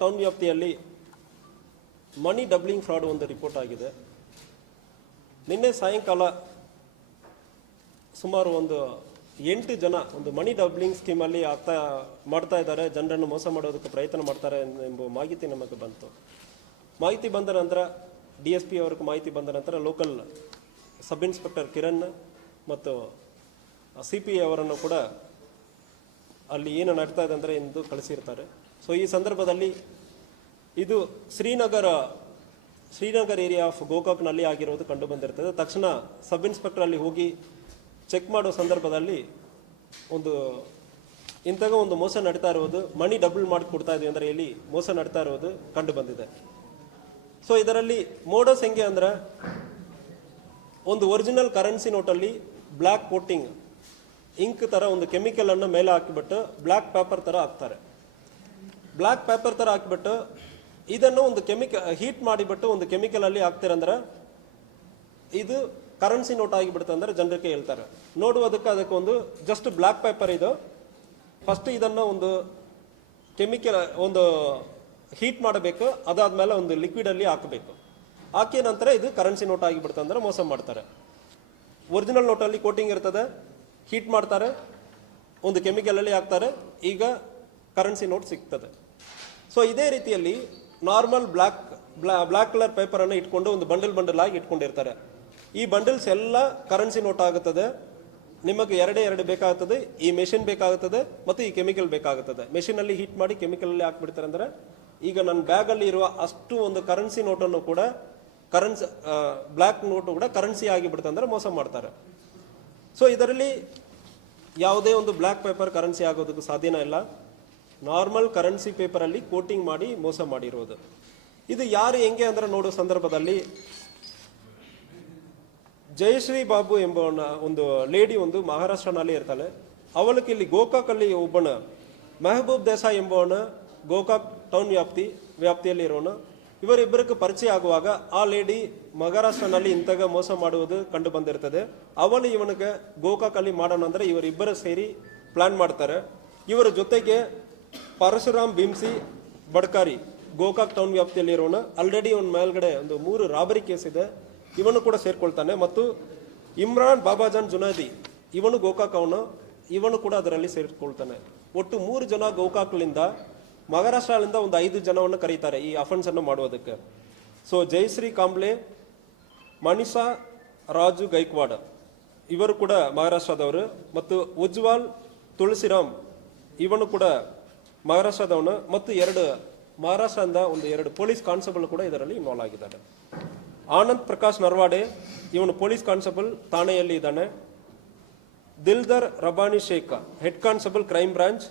Town ವ್ಯಾಪ್ತಿಯಲ್ಲಿ ಮನಿ doubling fraud ಒಂದು report ಆಗಿದೆ. ನಿನ್ನೆ ಸಾಯಂಕಾಲ ಸುಮಾರು ಒಂದು 8 ಜನ ಒಂದು ಮನಿ ಡಬ್ಲಿಂಗ್ ಸ್ಕೀಮಲ್ಲಿ ಮಾಡ್ತಾ ಇದ್ದಾರೆ, ಜನರನ್ನು ಮೋಸ ಮಾಡೋದಕ್ಕೆ ಪ್ರಯತ್ನ ಮಾಡ್ತಾರೆ ಎಂಬ ಮಾಹಿತಿ ನಮಗೆ ಬಂತು. ಮಾಹಿತಿ ಬಂದ ನಂತರ DSP ಅವ್ರಿಗೆ ಮಾಹಿತಿ ಬಂದ ನಂತರ ಲೋಕಲ್ ಸಬ್ ಇನ್ಸ್ಪೆಕ್ಟರ್ ಕಿರಣ್ ಮತ್ತು CP ಅವರನ್ನು ಕೂಡ ಅಲ್ಲಿ ಏನು ನಡ್ತಾ ಇದೆ ಅಂದರೆ ಎಂದು ಕಳಿಸಿರ್ತಾರೆ. ಸೊ ಈ ಸಂದರ್ಭದಲ್ಲಿ ಇದು ಶ್ರೀನಗರ್ ಏರಿಯಾ ಆಫ್ ಗೋಕಾಕ್ನಲ್ಲಿ ಆಗಿರೋದು ಕಂಡು ಬಂದಿರ್ತದೆ. ತಕ್ಷಣ ಸಬ್ ಇನ್ಸ್ಪೆಕ್ಟರ್ ಅಲ್ಲಿ ಹೋಗಿ ಚೆಕ್ ಮಾಡೋ ಸಂದರ್ಭದಲ್ಲಿ ಇಂತಹ ಒಂದು ಮೋಸ ನಡೀತಾ ಇರುವುದು, ಮನಿ ಡಬಲ್ ಮಾಡಿ ಕೊಡ್ತಾ ಇದೀವಿ ಅಂದರೆ ಇಲ್ಲಿ ಮೋಸ ನಡೀತಾ ಇರುವುದು ಕಂಡು ಬಂದಿದೆ. ಸೊ ಇದರಲ್ಲಿ ಮೋಡಸ್ ಹೆಂಗೆ ಅಂದ್ರೆ ಒಂದು ಒರಿಜಿನಲ್ ಕರೆನ್ಸಿ ನೋಟಲ್ಲಿ ಬ್ಲ್ಯಾಕ್ ಕೋಟಿಂಗ್ ಇಂಕ್ ತರ ಒಂದು ಕೆಮಿಕಲ್ ಅನ್ನು ಮೇಲೆ ಹಾಕಿಬಿಟ್ಟು ಬ್ಲ್ಯಾಕ್ ಪೇಪರ್ ತರ ಹಾಕ್ತಾರೆ. ಬ್ಲ್ಯಾಕ್ ಪೇಪರ್ ತರ ಹಾಕಿಬಿಟ್ಟು ಇದನ್ನು ಒಂದು ಹೀಟ್ ಮಾಡಿಬಿಟ್ಟು ಒಂದು ಕೆಮಿಕಲ್ ಅಲ್ಲಿ ಹಾಕ್ತಿರಂದ್ರೆ ಇದು ಕರೆನ್ಸಿ ನೋಟ್ ಆಗಿಬಿಡುತ್ತೆ ಅಂದ್ರೆ ಜನರಿಗೆ ಹೇಳ್ತಾರೆ. ನೋಡುವುದಕ್ಕೆ ಅದಕ್ಕೆ ಒಂದು ಜಸ್ಟ್ ಬ್ಲ್ಯಾಕ್ ಪೇಪರ್ ಇದು. ಫಸ್ಟ್ ಇದನ್ನು ಒಂದು ಕೆಮಿಕಲ್ ಒಂದು ಹೀಟ್ ಮಾಡಬೇಕು, ಅದಾದ್ಮೇಲೆ ಒಂದು ಲಿಕ್ವಿಡ್ ಅಲ್ಲಿ ಹಾಕಬೇಕು. ಹಾಕಿದ ನಂತರ ಇದು ಕರೆನ್ಸಿ ನೋಟ್ ಆಗಿಬಿಡುತ್ತೆ ಅಂದ್ರೆ ಮೋಸ ಮಾಡ್ತಾರೆ. ಒರಿಜಿನಲ್ ನೋಟಲ್ಲಿ ಕೋಟಿಂಗ್ ಇರ್ತದೆ, ಹೀಟ್ ಮಾಡ್ತಾರೆ, ಒಂದು ಕೆಮಿಕಲ್ ಅಲ್ಲಿ ಹಾಕ್ತಾರೆ, ಈಗ ಕರೆನ್ಸಿ ನೋಟ್ ಸಿಗ್ತದೆ. ಸೊ ಇದೇ ರೀತಿಯಲ್ಲಿ ನಾರ್ಮಲ್ ಬ್ಲ್ಯಾಕ್ ಕಲರ್ ಪೇಪರ್ ಅನ್ನು ಇಟ್ಕೊಂಡು ಒಂದು ಬಂಡಲ್ ಆಗಿ ಇಟ್ಕೊಂಡಿರ್ತಾರೆ. ಈ ಬಂಡಲ್ಸ್ ಎಲ್ಲ ಕರೆನ್ಸಿ ನೋಟ್ ಆಗುತ್ತದೆ. ನಿಮಗೆ ಎರಡು ಬೇಕಾಗುತ್ತದೆ, ಈ ಮೆಷಿನ್ ಬೇಕಾಗುತ್ತದೆ ಮತ್ತು ಈ ಕೆಮಿಕಲ್ ಬೇಕಾಗುತ್ತದೆ. ಮೆಷಿನ್ ಅಲ್ಲಿ ಹೀಟ್ ಮಾಡಿ ಕೆಮಿಕಲ್ ಅಲ್ಲಿ ಹಾಕ್ಬಿಡ್ತಾರೆ ಅಂದ್ರೆ ಈಗ ನನ್ನ ಬ್ಯಾಗ್ ಅಲ್ಲಿ ಇರುವ ಅಷ್ಟು ಒಂದು ಕರೆನ್ಸಿ ನೋಟನ್ನು ಕೂಡ ಬ್ಲ್ಯಾಕ್ ನೋಟ್ ಕೂಡ ಕರೆನ್ಸಿ ಆಗಿಬಿಡುತ್ತೆ ಅಂದ್ರೆ ಮೋಸ ಮಾಡ್ತಾರೆ. ಸೊ ಇದರಲ್ಲಿ ಯಾವುದೇ ಒಂದು ಬ್ಲ್ಯಾಕ್ ಪೇಪರ್ ಕರೆನ್ಸಿ ಆಗೋದಕ್ಕೆ ಸಾಧ್ಯನೇ ಇಲ್ಲ. ನಾರ್ಮಲ್ ಕರೆನ್ಸಿ ಪೇಪರ್ ಅಲ್ಲಿ ಕೋಟಿಂಗ್ ಮಾಡಿ ಮೋಸ ಮಾಡಿರೋದು. ಇದು ಯಾರು ಹೆಂಗೆ ಅಂದ್ರೆ ನೋಡೋ ಸಂದರ್ಭದಲ್ಲಿ ಜಯಶ್ರೀ ಬಾಬು ಎಂಬ ಒಂದು ಲೇಡಿ ಒಂದು ಮಹಾರಾಷ್ಟ್ರನಲ್ಲಿ ಇರ್ತಾಳೆ. ಅವಳಿಗೆ ಇಲ್ಲಿ ಗೋಕಾಕ್ ಅಲ್ಲಿ ಒಬ್ಬನ ಮೆಹಬೂಬ್ ದೇಸಾಯಿ ಎಂಬವನ ಗೋಕಾಕ್ ಟೌನ್ ವ್ಯಾಪ್ತಿಯಲ್ಲಿ ಇರೋನು. ಇವರಿಬ್ಬರಿಗೆ ಪರಿಚಯ ಆಗುವಾಗ ಆ ಲೇಡಿ ಮಹಾರಾಷ್ಟ್ರನಲ್ಲಿ ಇಂತಹ ಮೋಸ ಮಾಡುವುದು ಕಂಡು ಬಂದಿರ್ತದೆ. ಅವನು ಇವನಿಗೆ ಗೋಕಾಕ್ ಅಲ್ಲಿ ಮಾಡೋಣ ಅಂದ್ರೆ ಇವರಿಬ್ಬರು ಸೇರಿ ಪ್ಲಾನ್ ಮಾಡ್ತಾರೆ. ಇವರ ಜೊತೆಗೆ ಪರಶುರಾಮ್ ಭೀಮ್ಸಿ ಬಡ್ಕಾರಿ ಗೋಕಾಕ್ ಟೌನ್ ವ್ಯಾಪ್ತಿಯಲ್ಲಿ ಇರೋನು. ಆಲ್ರೆಡಿ ಅವನ ಮೇಲ್ಗಡೆ ಒಂದು 3 ರಾಬರಿ ಕೇಸ್ ಇದೆ, ಇವನು ಕೂಡ ಸೇರ್ಕೊಳ್ತಾನೆ. ಮತ್ತು ಇಮ್ರಾನ್ ಬಾಬಾಜಾನ್ ಜುನಾದಿ ಇವನು ಗೋಕಾಕ್ ಇವನು ಕೂಡ ಅದರಲ್ಲಿ ಸೇರ್ಕೊಳ್ತಾನೆ. ಒಟ್ಟು 3 ಜನ ಗೋಕಾಕ್ಲಿಂದ ಮಹಾರಾಷ್ಟ್ರದಿಂದ ಒಂದು 5 ಜನವನ್ನು ಕರೀತಾರೆ ಈ ಅಫೆನ್ಸ್ ಅನ್ನು ಮಾಡುವುದಕ್ಕೆ. ಸೊ ಜಯಶ್ರೀ ಕಾಂಬ್ಳೆ, ಮನಿಷಾ ರಾಜು ಗೈಕ್ವಾಡ್ ಇವರು ಕೂಡ ಮಹಾರಾಷ್ಟ್ರದವರು, ಮತ್ತು ಉಜ್ವಾಲ್ ತುಳಸಿರಾಮ್ ಇವನು ಕೂಡ ಮಹಾರಾಷ್ಟ್ರದವನು, ಮತ್ತು ಮಹಾರಾಷ್ಟ್ರದಿಂದ 2 ಪೊಲೀಸ್ ಕಾನ್ಸ್ಟೇಬಲ್ ಕೂಡ ಇದರಲ್ಲಿ ಇನ್ವಾಲ್ವ್ ಆಗಿದ್ದಾರೆ. ಆನಂದ್ ಪ್ರಕಾಶ್ ನರ್ವಾಡೆ ಇವನು ಪೊಲೀಸ್ ಕಾನ್ಸ್ಟೇಬಲ್ ಥಾಣೆಯಲ್ಲಿ ಇದ್ದಾನೆ. Dildar Rabbani Sheikh head constable crime branch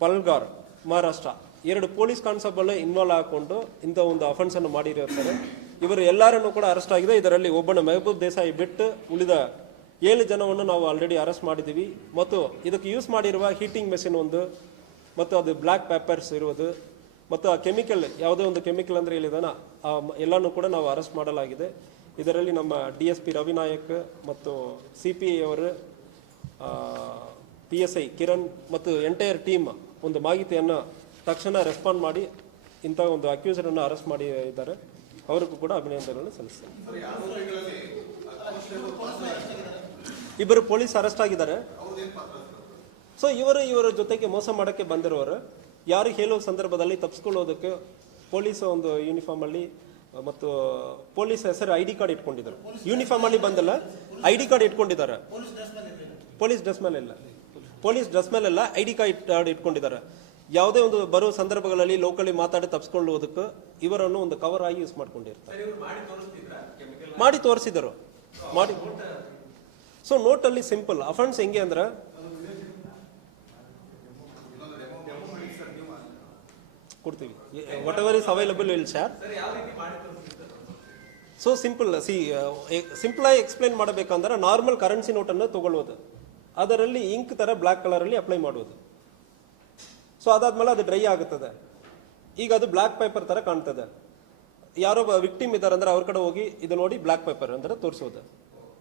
Palghar Maharashtra. 2 police constable involve ಹಾಕೊಂಡು ಇಂಥ ಒಂದು ಅಫೆನ್ಸ್ ಅನ್ನು ಮಾಡಿರುತ್ತಾರೆ. ಇವರು ಎಲ್ಲರನ್ನು ಕೂಡ ಅರೆಸ್ಟ್ ಆಗಿದೆ. ಇದರಲ್ಲಿ ಒಬ್ಬನ ಮೆಹಬೂಬ್ ದೇಸಾಯಿ ಬಿಟ್ಟು ಉಳಿದ 7 ಜನವನ್ನು ನಾವು ಆಲ್ರೆಡಿ ಅರೆಸ್ಟ್ ಮಾಡಿದ್ದೀವಿ. ಮತ್ತು ಇದಕ್ಕೆ ಯೂಸ್ ಮಾಡಿರುವ ಹೀಟಿಂಗ್ ಮೆಷಿನ್ ಮತ್ತು ಅದು ಬ್ಲ್ಯಾಕ್ ಪೇಪರ್ಸ್ ಇರುವುದು ಮತ್ತು ಆ ಕೆಮಿಕಲ್ ಯಾವುದೇ ಒಂದು ಕೆಮಿಕಲ್ ಅಂದರೆ ಹೇಳಿದಾನ ಎಲ್ಲನೂ ಕೂಡ ನಾವು ಅರೆಸ್ಟ್ ಮಾಡಲಾಗಿದೆ. ಇದರಲ್ಲಿ ನಮ್ಮ DSP ರವಿನಾಯಕ್ ಮತ್ತು CP ಅವರು, PSI ಕಿರಣ್ ಮತ್ತು ಎಂಟೈರ್ ಟೀಮ್ ಒಂದು ಮಾಹಿತಿಯನ್ನು ತಕ್ಷಣ ರೆಸ್ಪಾಂಡ್ ಮಾಡಿ ಇಂಥ ಒಂದು ಅಕ್ಯೂಸರ್ ಅನ್ನು ಅರೆಸ್ಟ್ ಮಾಡಿದ್ದಾರೆ. ಅವರಿಗೂ ಕೂಡ ಅಭಿನಂದನೆಗಳನ್ನು ಸಲ್ಲಿಸ್ತೇನೆ. ಇಬ್ಬರು ಪೊಲೀಸ್ ಅರೆಸ್ಟ್ ಆಗಿದ್ದಾರೆ. ಸೊ ಇವರ ಜೊತೆಗೆ ಮೋಸ ಮಾಡೋಕ್ಕೆ ಬಂದಿರೋರು ಯಾರು ಹೇಳುವ ಸಂದರ್ಭದಲ್ಲಿ ತಪ್ಪಿಸ್ಕೊಳ್ಳೋದಕ್ಕೆ ಪೊಲೀಸ್ ಒಂದು ಯೂನಿಫಾರ್ಮ್ ಅಲ್ಲಿ ಮತ್ತು ಪೊಲೀಸ್ ಹೆಸರು ID ಕಾರ್ಡ್ ಇಟ್ಕೊಂಡಿದ್ದಾರೆ. ಯೂನಿಫಾರ್ಮ್ ಅಲ್ಲಿ ಬಂದಲ್ಲ, ID ಕಾರ್ಡ್ ಇಟ್ಕೊಂಡಿದ್ದಾರೆ. ಪೊಲೀಸ್ ಡ್ರೆಸ್ ಮೇಲೆಲ್ಲ ID ಕಾರ್ಡ್ ಇಟ್ಕೊಂಡಿದ್ದಾರೆ. ಯಾವುದೇ ಒಂದು ಬರೋ ಸಂದರ್ಭಗಳಲ್ಲಿ ಲೋಕಲಿ ಮಾತಾಡಿ ತಪ್ಪಿಸ್ಕೊಳ್ಳುವುದಕ್ಕೆ ಇವರನ್ನು ಒಂದು ಕವರ್ ಆಗಿ ಯೂಸ್ ಮಾಡ್ಕೊಂಡಿರ್ತಾರೆ. ಮಾಡಿ ತೋರಿಸಿದರು. ಸೊ ನೋಟಲ್ಲಿ ಸಿಂಪಲ್ ಅಫೆನ್ಸ್ ಹೆಂಗೆ ಅಂದ್ರೆ ಕೊಡ್ತೀವಿ, what ever is available will share. So simple ಆಗಿ ಎಕ್ಸ್ಪ್ಲೈನ್ ಮಾಡಬೇಕಂದ್ರೆ ನಾರ್ಮಲ್ ಕರೆನ್ಸಿ ನೋಟನ್ನು ತಗೊಳ್ಳೋದು, ಅದರಲ್ಲಿ ಇಂಕ್ ತರ ಬ್ಲ್ಯಾಕ್ ಕಲರ್ ಅಲ್ಲಿ ಅಪ್ಲೈ ಮಾಡುವುದು. ಸೊ ಅದಾದ್ಮೇಲೆ ಅದು ಡ್ರೈ ಆಗುತ್ತದೆ. ಈಗ ಅದು ಬ್ಲ್ಯಾಕ್ ಪೇಪರ್ ತರ ಕಾಣ್ತದೆ. ಯಾರೋ ವಿಕ್ಟಿಮ್ ಇದ್ದಾರೆ ಅಂದ್ರೆ ಅವ್ರ ಕಡೆ ಹೋಗಿ ಇದು ನೋಡಿ ಬ್ಲ್ಯಾಕ್ ಪೇಪರ್ ಅಂದ್ರೆ ತೋರಿಸೋದು.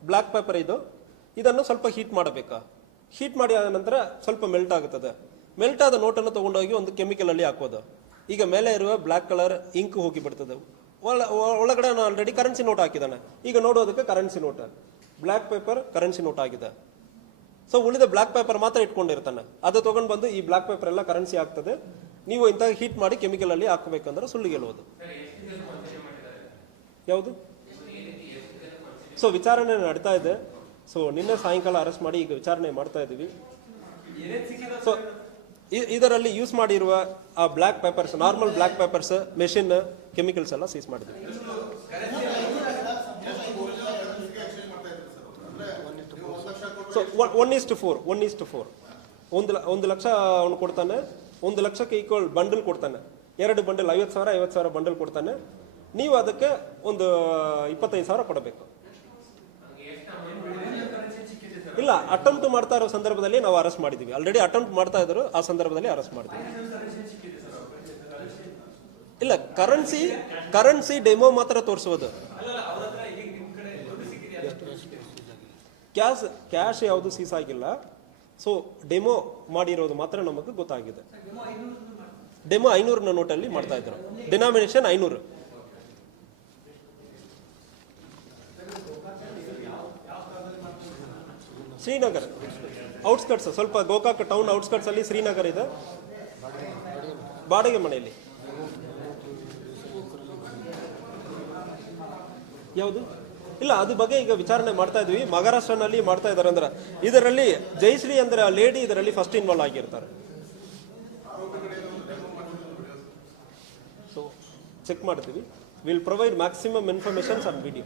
ಬ್ಲ್ಯಾಕ್ ಪೇಪರ್ ಇದನ್ನು ಸ್ವಲ್ಪ ಹೀಟ್ ಮಾಡಬೇಕಾ. ಹೀಟ್ ಮಾಡಿ ಆದ ನಂತರ ಸ್ವಲ್ಪ ಮೆಲ್ಟ್ ಆಗುತ್ತದೆ. ಮೆಲ್ಟ್ ಆದ ನೋಟನ್ನು ತಗೊಂಡೋಗಿ ಒಂದು ಕೆಮಿಕಲ್ ಅಲ್ಲಿ ಹಾಕೋದು. ಈಗ ಮೇಲೆ ಇರುವ ಬ್ಲ್ಯಾಕ್ ಕಲರ್ ಇಂಕ್ ಹೋಗಿ ಬಿಡ್ತದೆ. ಒಳಗಡೆ ನಾನು ಆಲ್ರೆಡಿ ಕರೆನ್ಸಿ ನೋಟ್ ಹಾಕಿದ್ದಾನೆ. ಈಗ ನೋಡೋದಕ್ಕೆ currency note, black paper currency note ಆಗಿದೆ. ಸೊ ಉಳಿದ ಬ್ಲ್ಯಾಕ್ ಪೇಪರ್ ಮಾತ್ರ ಇಟ್ಕೊಂಡಿರ್ತಾನೆ. ಅದು ತಗೊಂಡು ಬಂದು ಈ ಬ್ಲ್ಯಾಕ್ ಪೇಪರ್ ಎಲ್ಲ ಕರೆನ್ಸಿ ಆಗ್ತದೆ. ನೀವು ಇಂಥ ಹೀಟ್ ಮಾಡಿ ಕೆಮಿಕಲ್ ಅಲ್ಲಿ ಹಾಕಬೇಕಂದ್ರೆ ಸುಳ್ಳು ಗೆಲ್ಲುವುದು. ಯಾವುದು? ಸೊ ವಿಚಾರಣೆ ನಡೀತಾ ಇದೆ. ಸೊ ನಿನ್ನೆ ಸಾಯಂಕಾಲ ಅರೆಸ್ಟ್ ಮಾಡಿ ಈಗ ವಿಚಾರಣೆ ಮಾಡ್ತಾ ಇದ್ದೀವಿ. ಸೊ ಇದರಲ್ಲಿ ಯೂಸ್ ಮಾಡಿರುವ ಆ black papers, normal black papers, machine, chemicals ಎಲ್ಲ ಸೀಸ್ ಮಾಡಿದ್ವಿ. ಸೊ 1:4 1 ಲಕ್ಷ ಅವನು ಕೊಡ್ತಾನೆ. 1 ಲಕ್ಷಕ್ಕೆ ಈಕ್ವಲ್ ಬಂಡಲ್ ಕೊಡ್ತಾನೆ. 2 ಬಂಡಲ್ 50,000 ಬಂಡಲ್ ಕೊಡ್ತಾನೆ. ನೀವು ಅದಕ್ಕೆ ಒಂದು 25,000 ಕೊಡಬೇಕು. ಇಲ್ಲ, ಅಟೆಂಪ್ಟ್ ಮಾಡ್ತಾ ಇರೋ ಸಂದರ್ಭದಲ್ಲಿ ನಾವು ಅರೆಸ್ಟ್ ಮಾಡಿದ್ವಿ. ಆಲ್ರೆಡಿ ಅಟೆಂಪ್ಟ್ ಮಾಡ್ತಾ ಇದ್ರು, ಆ ಸಂದರ್ಭದಲ್ಲಿ ಅರೆಸ್ಟ್ ಮಾಡಿದ್ವಿ. ಇಲ್ಲ, ಕರೆನ್ಸಿ ಡೆಮೋ ಮಾತ್ರ ತೋರಿಸುವುದು. ಕ್ಯಾಶ್ ಯಾವುದು ಸೀಸ್ ಆಗಿಲ್ಲ. ಸೊ ಡೆಮೋ ಮಾಡಿರೋದು ಮಾತ್ರ ನಮಗೆ ಗೊತ್ತಾಗಿದೆ. ಡೆಮೋ 500 ನೋಟಲ್ಲಿ ಮಾಡ್ತಾ ಇದ್ರು. ಡಿನಾಮಿನೇಷನ್ 500. ಶ್ರೀನಗರ್ ಔಟ್ಸ್ಕಟ್ಸ್, ಸ್ವಲ್ಪ ಗೋಕಾಕ್ ಟೌನ್ ಔಟ್ಸ್ಕಟ್ಸ್ ಅಲ್ಲಿ ಶ್ರೀನಗರ್ ಇದೆ. ಬಾಡಿಗೆ ಮನೆಯಲ್ಲಿ. ಯಾವುದು? ಇಲ್ಲ, ಅದ್ರ ಬಗ್ಗೆ ಈಗ ವಿಚಾರಣೆ ಮಾಡ್ತಾ ಇದ್ವಿ. ಮಹಾರಾಷ್ಟ್ರನಲ್ಲಿ ಮಾಡ್ತಾ ಇದ್ದಾರೆ. ಅಂದ್ರೆ ಇದರಲ್ಲಿ ಜಯಶ್ರೀ ಅಂದ್ರೆ ಆ ಲೇಡಿ ಇದರಲ್ಲಿ ಫಸ್ಟ್ ಇನ್ವಾಲ್ವ್ ಆಗಿರ್ತಾರೆ. ಸೊ ಚೆಕ್ ಮಾಡ್ತೀವಿ. Will provide maximum informations on video.